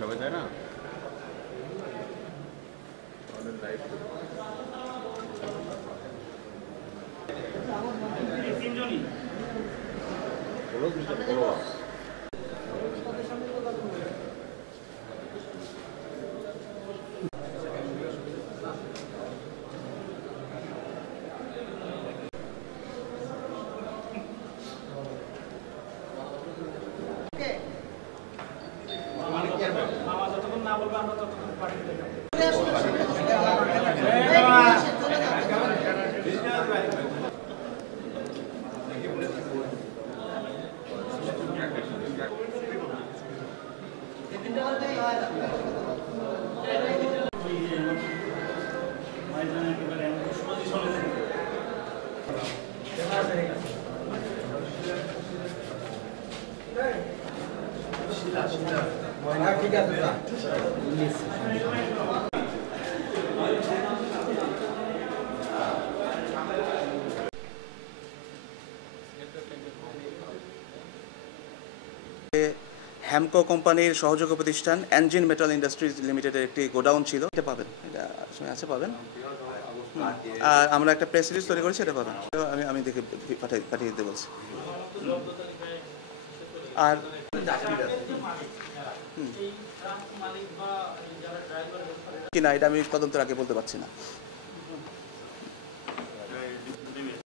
সবাই যায় না হ্যামকো কোম্পানির সহযোগী প্রতিষ্ঠান এঞ্জিন মেটাল ইন্ডাস্ট্রিজ লিমিটেডের একটি গোডাউন ছিল, এটা পাবেন, এটা আছে পাবেন। আর আমরা একটা প্রেস রিলিজ তৈরি করেছি, এটা পাবেন। আমি দেখে পাঠিয়ে দিতে বলছি। আর কি না, এটা আমি তদন্তের আগে বলতে পারছি না।